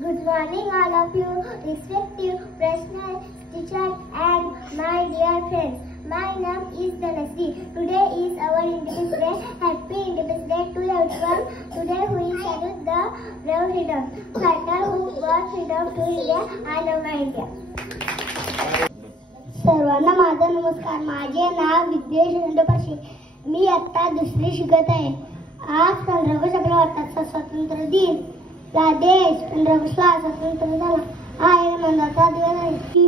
Good morning, all of you, respective personal teachers and my dear friends. My name is Dhanasri. Today is our Independence Day. Happy Independence Day to everyone. Today we salute the brave freedom fighter who brought freedom to India. I love my India. सर्वांना माझा नमस्कार. माझे नाव विद्येश नंदपाशी. मी आता दुसरी शिकत आहे. आज 15 August आपल्या भारताचा स्वातंत्र्य दिन. या देश 15 ऑगस्टला स्वतंत्र झाला. हा एक आनंदाचा दिवस आहे.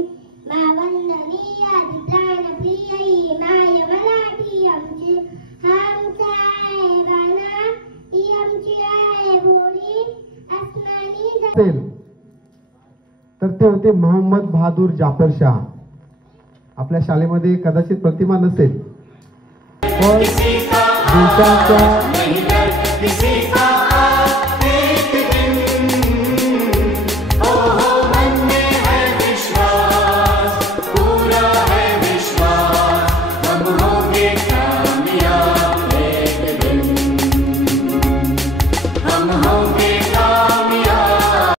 महावंदनीय प्राणप्रिय माय मराठी आमची आमचा आहे बाणा ही आमची आहे बोली अस्मानी तर ते होते मोहम्मद बहादूर जाफर शाह. आपल्या शाळेमध्ये कदाचित प्रतिमा नसेल पण